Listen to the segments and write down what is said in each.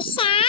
Shark.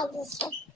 faz isso.